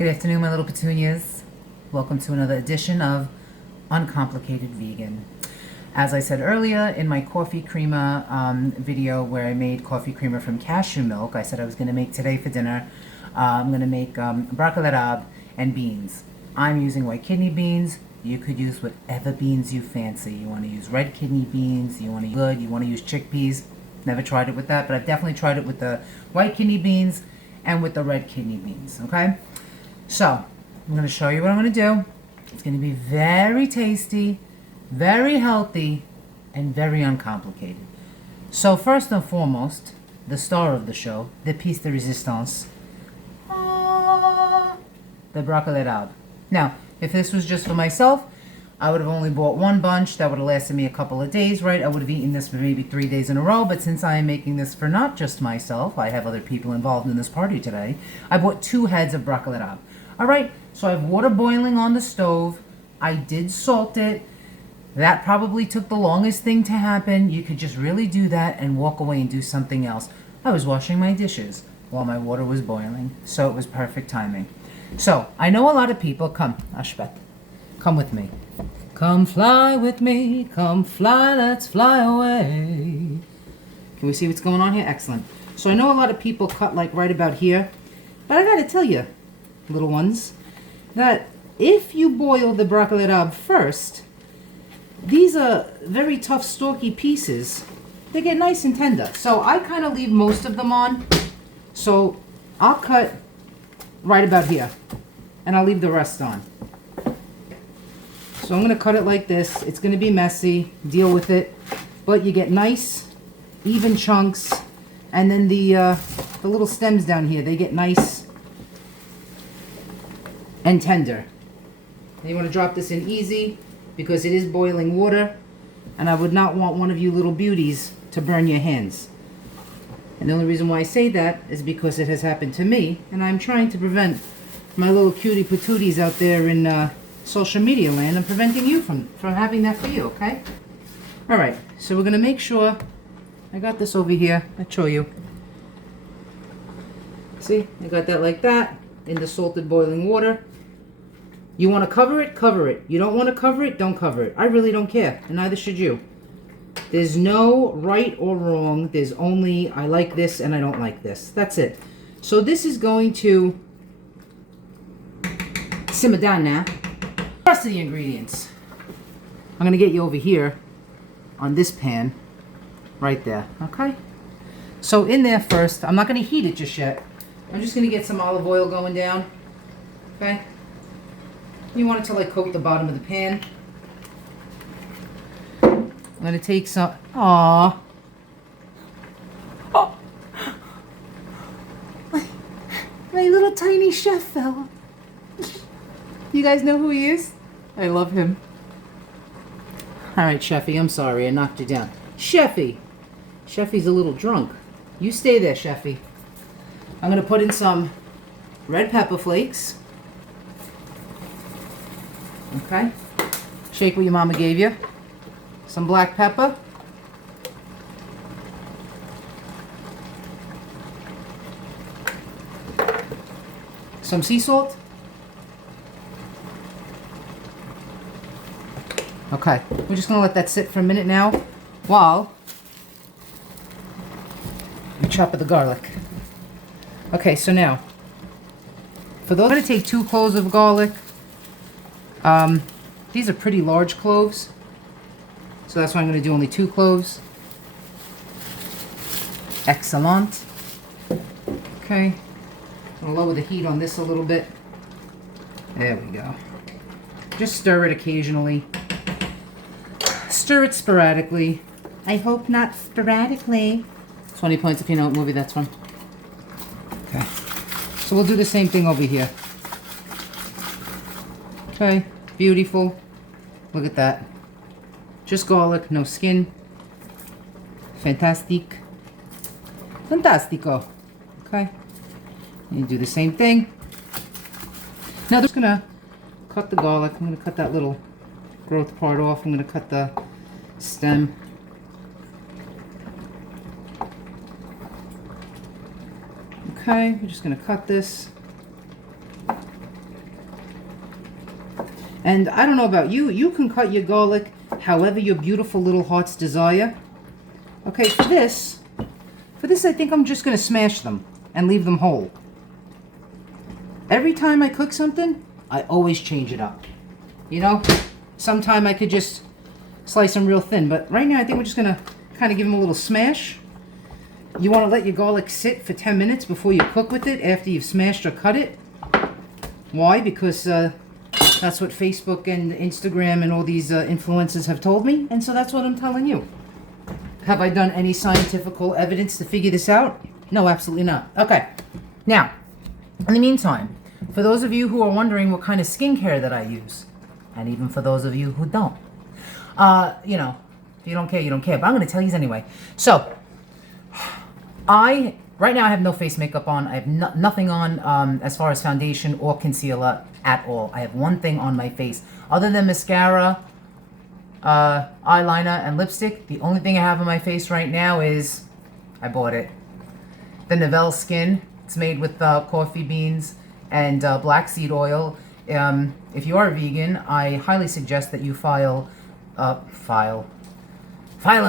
Good afternoon, my little petunias. Welcome to another edition of Uncomplicated Vegan. As I said earlier in my coffee creamer video where I made coffee creamer from cashew milk, I said I was going to make today for dinner. I'm going to make broccolirabe and beans. I'm using white kidney beans. You could use whatever beans you fancy. You want to use red kidney beans, you want to use chickpeas. Never tried it with that, but I've definitely tried it with the white kidney beans and with the red kidney beans, okay? So, I'm going to show you what I'm going to do. It's going to be very tasty, very healthy, and very uncomplicated. So, first and foremost, the star of the show, the piece de resistance, the broccolirabe. Now, if this was just for myself, I would have only bought one bunch. That would have lasted me a couple of days, right? I would have eaten this for maybe 3 days in a row. But since I am making this for not just myself, I have other people involved in this party today, I bought 2 heads of broccolirabe. All right, so I have water boiling on the stove. I did salt it. That probably took the longest thing to happen. You could just really do that and walk away and do something else. I was washing my dishes while my water was boiling, so it was perfect timing. So, I know a lot of people, come, Ashbet, come with me. Come fly with me, come fly, let's fly away. Can we see what's going on here? Excellent. So I know a lot of people cut like right about here, but I gotta tell you, little ones, that if you boil the broccolirabe first, these are very tough, stalky pieces. They get nice and tender. So I kind of leave most of them on. So I'll cut right about here, and I'll leave the rest on. So I'm going to cut it like this. It's going to be messy. Deal with it. But you get nice, even chunks. And then the little stems down here, they get nice and tender. And you want to drop this in easy because it is boiling water. And I would not want one of you little beauties to burn your hands. And the only reason why I say that is because it has happened to me. And I'm trying to prevent my little cutie patooties out there in social media land. I'm preventing you from having that for you, okay? Alright, so we're going to make sure, I got this over here, I'll show you. See, I got that like that, in the salted boiling water. You want to cover it? Cover it. You don't want to cover it? Don't cover it. I really don't care, and neither should you. There's no right or wrong, there's only I like this and I don't like this. That's it. So this is going to simmer down now. The rest of the ingredients, I'm going to get you over here on this pan right there, okay? So in there first, I'm not going to heat it just yet. I'm just going to get some olive oil going down, okay? You want it to like coat the bottom of the pan. I'm going to take some, my little tiny chef fella. You guys know who he is? I love him. Alright, Chefy, I'm sorry, I knocked you down. Chefy! Chefy's a little drunk. You stay there, Chefy. I'm going to put in some red pepper flakes. Okay? Shake what your mama gave you. Some black pepper. Some sea salt. Okay, we're just going to let that sit for a minute now while we chop up the garlic. Okay, so now, for those, I'm going to take 2 cloves of garlic. These are pretty large cloves, so that's why I'm going to do only 2 cloves. Excellent. Okay, I'm going to lower the heat on this a little bit. There we go. Just stir it occasionally. Stir it sporadically. I hope not sporadically. 20 points if you know what movie that's from. Okay. So we'll do the same thing over here. Okay. Beautiful. Look at that. Just garlic, no skin. Fantastic. Fantastico. Okay. And you do the same thing. Now I'm just going to cut the garlic. I'm going to cut that little growth part off. I'm going to cut the stem. Okay, we're just going to cut this. And I don't know about you, you can cut your garlic however your beautiful little hearts desire. Okay, for this I think I'm just going to smash them and leave them whole. Every time I cook something, I always change it up. You know, sometime I could just slice them real thin, but right now I think we're just going to kind of give them a little smash. You want to let your garlic sit for 10 minutes before you cook with it after you've smashed or cut it. Why? Because that's what Facebook and Instagram and all these influencers have told me, and so that's what I'm telling you. Have I done any scientific evidence to figure this out? No, absolutely not. Okay. Now, in the meantime, for those of you who are wondering what kind of skincare that I use, and even for those of you who don't, you know, if you don't care, you don't care, but I'm going to tell you anyway. So, right now I have no face makeup on. I have nothing on as far as foundation or concealer at all. I have one thing on my face. Other than mascara, eyeliner, and lipstick, the only thing I have on my face right now is, I bought it, the Nivelle Skin. It's made with coffee beans and black seed oil. If you are a vegan, I highly suggest that you file an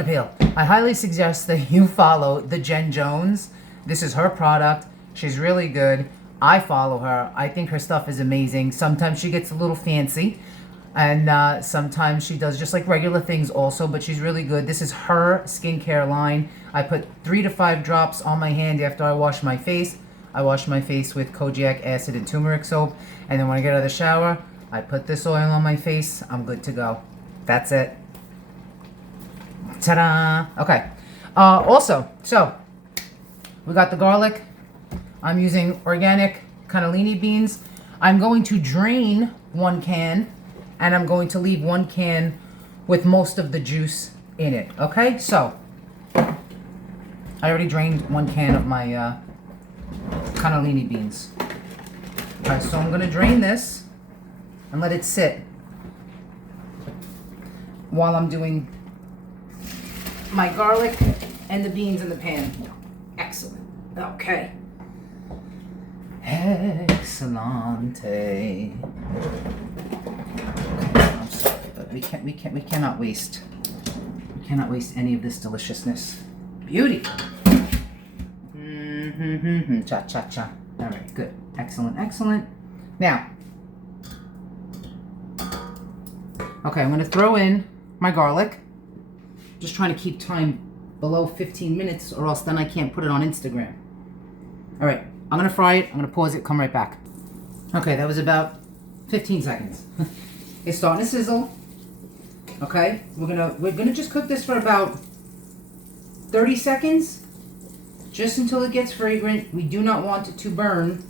appeal. I highly suggest that you follow the Jen Jones. This is her product. She's really good. I follow her. I think her stuff is amazing. Sometimes she gets a little fancy, and sometimes she does just like regular things also, but she's really good. This is her skincare line. I put 3 to 5 drops on my hand after I wash my face. I wash my face with kojic acid and turmeric soap, and then when I get out of the shower, I put this oil on my face. I'm good to go. That's it. Ta-da! Okay. Also, so we got the garlic. I'm using organic cannellini beans. I'm going to drain 1 can, and I'm going to leave 1 can with most of the juice in it. Okay, so I already drained 1 can of my cannellini beans. Alright, so I'm going to drain this and let it sit while I'm doing my garlic and the beans in the pan. Excellent. Okay. Excellente. I'm sorry, but we cannot waste. We cannot waste any of this deliciousness. Beauty. Cha cha cha. All right, good. Excellent, excellent. Now, okay, I'm going to throw in my garlic. Just trying to keep time below 15 minutes, or else then I can't put it on Instagram. All right, I'm going to fry it. I'm going to pause it, come right back. Okay, that was about 15 seconds. It's starting to sizzle. Okay, we're gonna just cook this for about 30 seconds, just until it gets fragrant. We do not want it to burn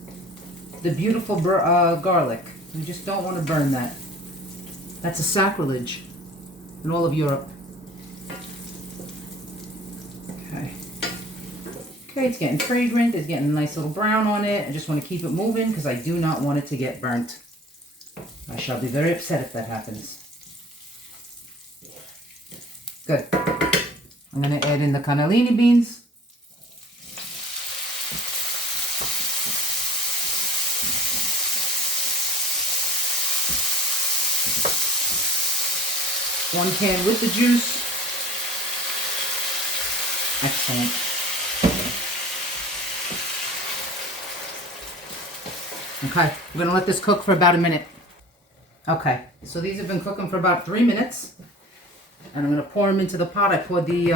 the beautiful garlic. We just don't want to burn that. That's a sacrilege in all of Europe. Okay, it's getting fragrant. It's getting a nice little brown on it. I just want to keep it moving because I do not want it to get burnt. I shall be very upset if that happens. Good. I'm going to add in the cannellini beans. One can with the juice. Excellent. Okay, we're going to let this cook for about a minute. Okay, so these have been cooking for about 3 minutes. And I'm going to pour them into the pot. I poured the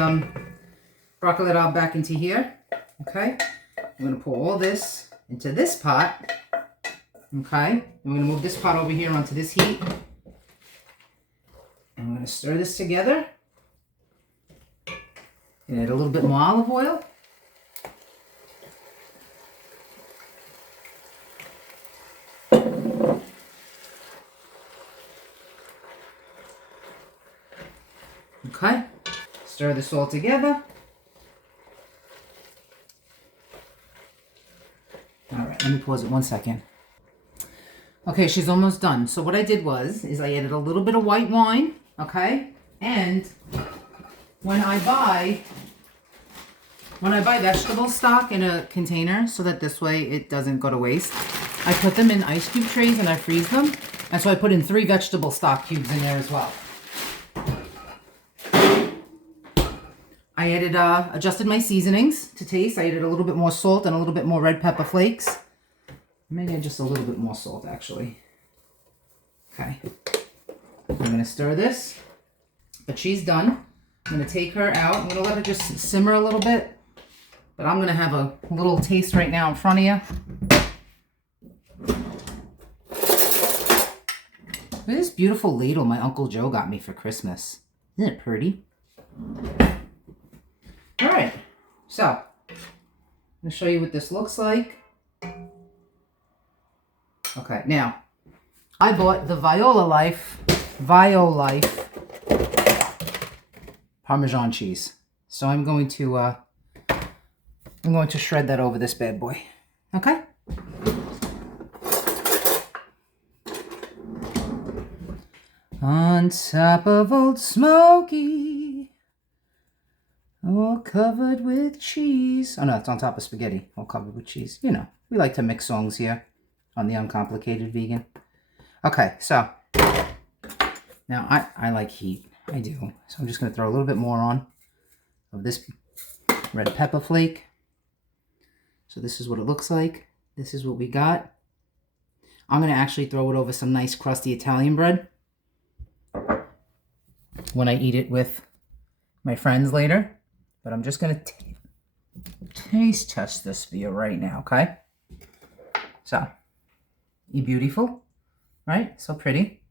Broccolirabe back into here. Okay, I'm going to pour all this into this pot. Okay, I'm going to move this pot over here onto this heat. And I'm going to stir this together. And add a little bit more olive oil. Okay, stir this all together. All right, let me pause it 1 second. Okay, she's almost done. So what I did is I added a little bit of white wine, okay? And when I buy vegetable stock in a container so that this way it doesn't go to waste, I put them in ice cube trays and I freeze them. And so I put in 3 vegetable stock cubes in there as well. I added, adjusted my seasonings to taste. I added a little bit more salt and a little bit more red pepper flakes. Maybe just a little bit more salt, actually. Okay. I'm going to stir this. But she's done. I'm going to take her out. I'm going to let her just simmer a little bit. But I'm going to have a little taste right now in front of you. Look at this beautiful ladle my Uncle Joe got me for Christmas. Isn't it pretty? All right. So, I'm going to show you what this looks like. Okay, now, I bought the Violife Parmesan cheese. So I'm going to shred that over this bad boy. Okay? On top of Old Smoky, all covered with cheese. Oh no, it's on top of spaghetti, all covered with cheese. You know, we like to mix songs here on the Uncomplicated Vegan. Okay, so now I like heat. I do. So I'm just going to throw a little bit more on of this red pepper flake. So this is what it looks like. This is what we got. I'm going to actually throw it over some nice crusty Italian bread when I eat it with my friends later. But I'm just going to taste test this for you right now, okay? So, you beautiful, right? So pretty.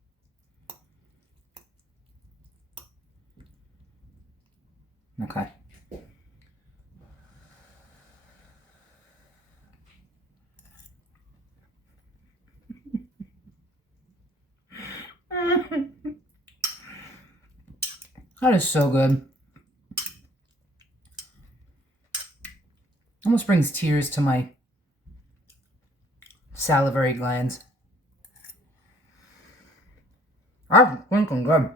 Okay. That is so good. Almost brings tears to my salivary glands. I'm thinking good.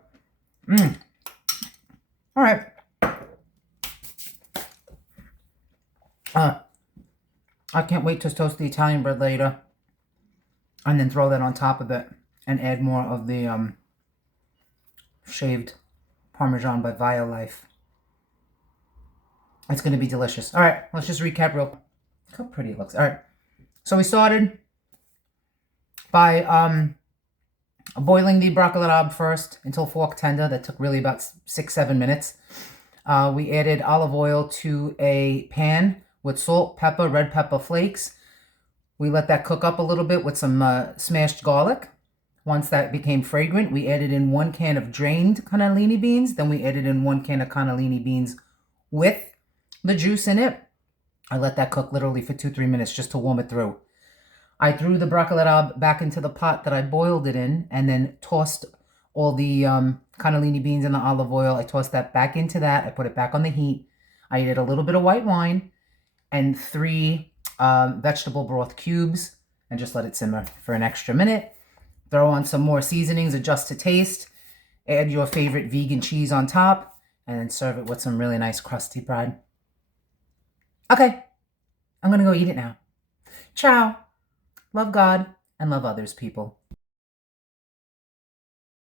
All right. I can't wait to toast the Italian bread later and then throw that on top of it and add more of the shaved Parmesan by Violife. It's going to be delicious. All right, let's just recap real quick. Look how pretty it looks. All right, so we started by boiling the Broccolirabe first until fork tender. That took really about 6-7 minutes. We added olive oil to a pan with salt, pepper, red pepper flakes. We let that cook up a little bit with some smashed garlic. Once that became fragrant, we added in 1 can of drained cannellini beans. Then we added in 1 can of cannellini beans with the juice in it. I let that cook literally for 2-3 minutes just to warm it through. I threw the Broccolirabe back into the pot that I boiled it in and then tossed all the cannellini beans in the olive oil. I tossed that back into that. I put it back on the heat. I added a little bit of white wine and 3 vegetable broth cubes and just let it simmer for an extra minute. Throw on some more seasonings, adjust to taste. Add your favorite vegan cheese on top and then serve it with some really nice crusty bread. Okay, I'm going to go eat it now. Ciao. Love God and love others, people.